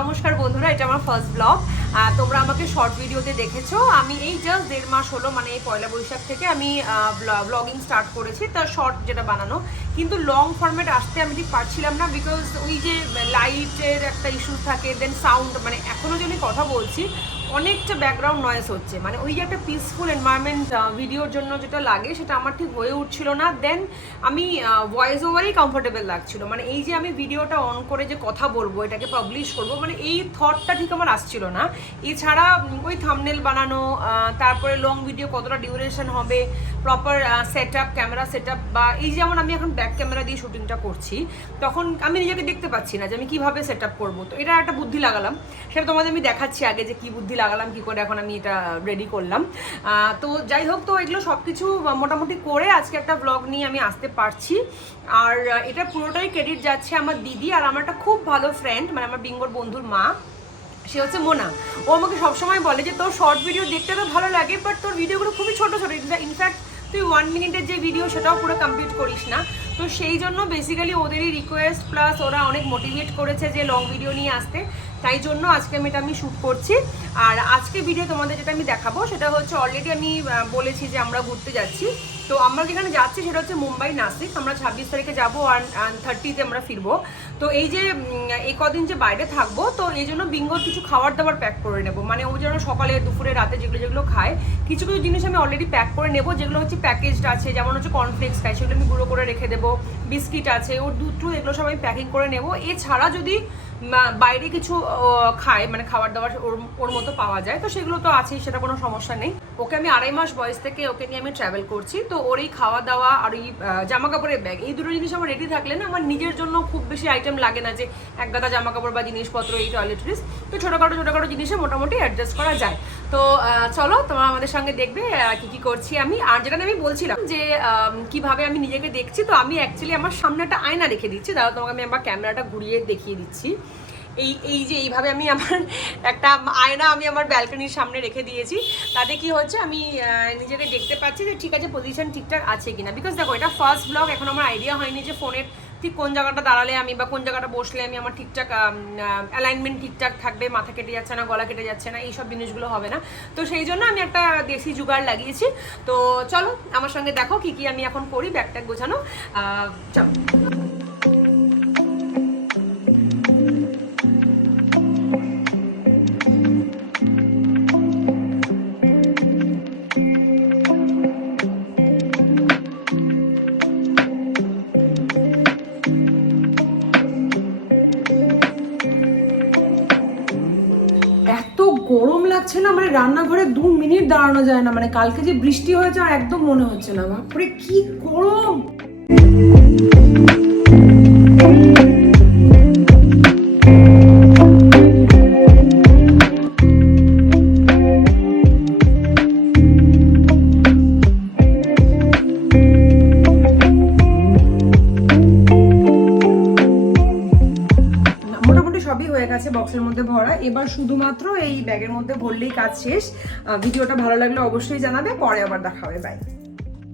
নমস্কার বন্ধুরা, এটা আমার ফার্স্ট ব্লগ। তোমরা আমাকে শর্ট ভিডিওতে দেখেছো। আমি এই জাস্ট 1.5 মাস হলো, মানে এই পয়লা বৈশাখ থেকে আমি ব্লগিং স্টার্ট করেছি, তার শর্ট যেটা বানানো। কিন্তু লং ফরম্যাট আসতে আমি ঠিক পারছিলাম না, বিকজ ওই যে লাইটের একটা ইস্যু থাকে, দেন সাউন্ড, মানে এখনও যে আমি কথা বলছি অনেকটা ব্যাকগ্রাউন্ড নয়েজ হচ্ছে, মানে ওই যে একটা পিসফুল এনভায়রনমেন্ট ভিডিওর জন্য যেটা লাগে সেটা আমার ঠিক হয়ে উঠছিল না। দেন আমি ভয়েস ওভারেই কমফোর্টেবল লাগছিল, মানে এই যে আমি ভিডিওটা অন করে যে কথা বলবো, এটাকে পাবলিশ করবো, মানে এই থটটা ঠিক আমার আসছিল না। এছাড়া ওই থাম্বনেল বানানো, তারপরে লং ভিডিও কতটা ডিউরেশন হবে, proper set up, camera set up, বা এই যেমন আমি এখন ব্যাক ক্যামেরা দিয়ে শুটিংটা করছি, তখন আমি নিজেকে দেখতে পাচ্ছি না যে আমি কীভাবে সেট আপ করবো। তো এটা একটা বুদ্ধি লাগালাম, সেটা তোমাদের আমি দেখাচ্ছি আগে যে কী বুদ্ধি লাগালাম, কী করে এখন আমি এটা রেডি করলাম। তো যাই হোক, তো এগুলো সব কিছু মোটামুটি করে আজকে একটা ব্লগ নিয়ে আমি আসতে পারছি। আর এটা পুরোটাই ক্রেডিট যাচ্ছে আমার দিদি আর আমার একটা খুব ভালো ফ্রেন্ড, মানে আমার বিঙ্গোর বন্ধুর মা, সে হচ্ছে মোনা। ও আমাকে সবসময় বলে যে তোর শর্ট ভিডিও দেখতে তো ভালো লাগে, বাট তোর ভিডিওগুলো খুবই ছোটো ছোটো, ইনফ্যাক্ট তুই 1 মিনিটের যে ভিডিও সেটাও পুরো কমপ্লিট করিস না। তো সেই জন্য বেসিক্যালি ওদেরই রিকোয়েস্ট প্লাস ওরা অনেক মোটিভেট করেছে যে লং ভিডিও নিয়ে আসতে, তাই জন্য আজকে আমি শ্যুট করছি। আর আজকে ভিডিও তোমাদের যেটা আমি দেখাবো সেটা হচ্ছে, অলরেডি আমি বলেছি যে আমরা ঘুরতে যাচ্ছি। তো আমরা যেখানে যাচ্ছি সেটা হচ্ছে মুম্বাই নাসিক। আমরা 26 তারিখে যাবো আর 30-তে আমরা ফিরবো। তো এই যে এই কদিন যে বাইরে থাকবো, তো এই জন্য বিঙ্গোর কিছু খাবার দাবার প্যাক করে নেবো, মানে ও যেন সকালে দুপুরে রাতে যেগুলো খায় কিছু কিছু জিনিস আমি অলরেডি প্যাক করে নেবো, যেগুলো হচ্ছে প্যাকেজড আছে, যেমন হচ্ছে কর্নফ্লেক্স খায় সেগুলো আমি গুঁড়ো করে রেখে দেবো, বিস্কিট আছে, ওর দুধ এগুলো সব আমি প্যাকিং করে নেবো। এছাড়া যদি বাইরে কিছু খায়, মানে খাবার দাবার ওর মতো পাওয়া যায়, তো সেগুলো তো আছেই, সেটা কোনো সমস্যা নেই। ওকে আমি 2.5 মাস বয়স থেকে ওকে নিয়ে আমি ট্রাভেল করছি, তো ওর এই খাওয়া দাওয়া আর এই জামা কাপড়ের ব্যাগ, এই দুটো জিনিস আমার রেডি থাকলে না আমার নিজের জন্য খুব বেশি আইটেম লাগে না, যে এক গাদা জামা কাপড় বা জিনিসপত্র, এই টয়লেট্রিজ, তো ছোটোখাটো জিনিসে মোটামুটি অ্যাডজাস্ট করা যায়। তো চলো তোমরা আমাদের সঙ্গে দেখবে কি করছি আমি। আর যেটা আমি বলছিলাম যে কিভাবে আমি নিজেকে দেখছি, তো আমি অ্যাকচুয়ালি আমার সামনে একটা আয়না রেখে দিচ্ছি, দাঁড়াও তোমাকে আমি আমার ক্যামেরাটা ঘুরিয়ে দেখিয়ে দিচ্ছি। এই যে এইভাবে আমি আমার একটা আয়না আমি আমার ব্যালকনির সামনে রেখে দিয়েছি। তাতে কি হচ্ছে, আমি নিজেকে দেখতে পাচ্ছি যে ঠিক আছে, পজিশন ঠিকঠাক আছে কিনা। বিকজ দেখো, এটা ফার্স্ট ব্লগ, এখন আমার আইডিয়া হয়নি যে ফোনের ঠিক কোন জায়গাটা দাঁড়ালে আমি বা কোন জায়গাটা বসলে আমি আমার ঠিকঠাক অ্যালাইনমেন্ট ঠিকঠাক থাকবে, মাথা কেটে যাচ্ছে না, গলা কেটে যাচ্ছে না, এইসব জিনিসগুলো হবে না। তো সেই জন্য আমি একটা দেশি জুগাড় লাগিয়েছি। তো চলো আমার সঙ্গে দেখো কি কি আমি এখন করি, ব্যাগ ট্যাগ গোছানো। চলো। এত গরম লাগছে না, মানে রান্নাঘরে 2 মিনিট দাঁড়ানো যায় না, মানে কালকে যে বৃষ্টি হয়েছে আর একদম মনে হচ্ছে না। বাপরে কি গরম! সবই হয়ে গেছে বক্সের মধ্যে ভরা, এবার শুধুমাত্র এই ব্যাগের মধ্যে ভরলেই কাজ শেষ। ভিডিওটা ভালো লাগলে অবশ্যই জানাবে, পরে আবার দেখা হবে, বাই।